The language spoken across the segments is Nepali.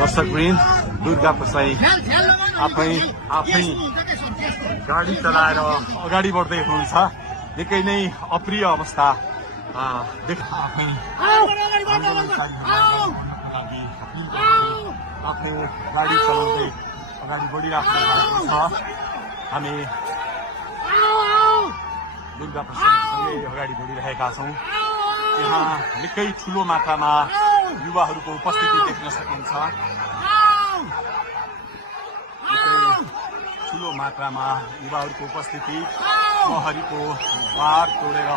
दर्शकवृन्द दुर्गा प्रसाई आफै गाडी चलाएर अगाडि बढ्दै हुनुहुन्छ। निकै नै अप्रिय अवस्था आफै गाडी चलाउँदै अगाडि बढिराख्नु भएको छ। हामी दुर्गा प्रसाईसँगै अगाडि बढिरहेका छौँ। यहाँ निकै ठुलो मात्रामा युवाहरूको उपस्थिति देख्न सकिन्छ। ठुलो मात्रामा युवाहरूको उपस्थिति, प्रहरीको बार तोडेर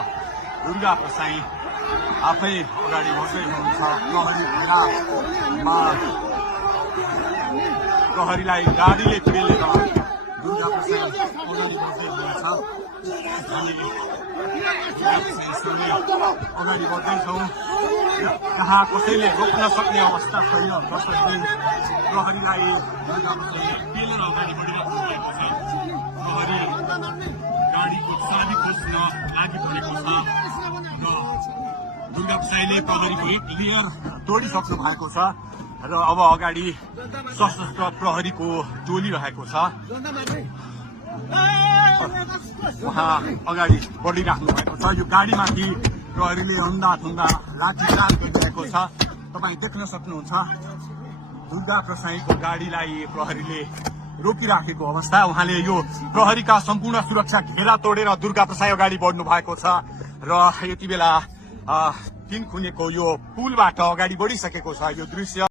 दुर्गा प्रसाई आफै अगाडि बढ्दै हुनुहुन्छ। प्रहरीलाई गाडीले पेलेर दुर्गा प्रसाई अगाडि बढ्दै हुनुहुन्छ। अगाडि बढ्दैछौँ। यहाँ कसैले रोक्न सक्ने अवस्था छैन। दर्शकवृन्द प्रहरीलाई पेलेर अगाडि बढिरहेको भएको छ। प्रहरी गाडीको चाबी खोज्न लागि परेको छ र दुर्गा प्रसाईले प्रहरीको एक लेयर तोडिसक्नु भएको छ र अब अगाडि सशस्त्र प्रहरीको टोली रहेको छ। उहाँ अगाडि बढिराख्नु भएको छ। यो गाडीमाथि प्रहरीले अन्धाधुन्दा लाठीचार्ज गरिरहेको छ। तपाईँ देख्न सक्नुहुन्छ दुर्गा प्रसाईको गाडीलाई प्रहरीले रोकिराखेको अवस्था। उहाँले यो प्रहरीका सम्पूर्ण सुरक्षा घेरा तोडेर दुर्गा प्रसाई अगाडि बढ्नु भएको छ र यति बेला 3 खुनेको यो पुलबाट अगाडि बढिसकेको छ। यो दृश्य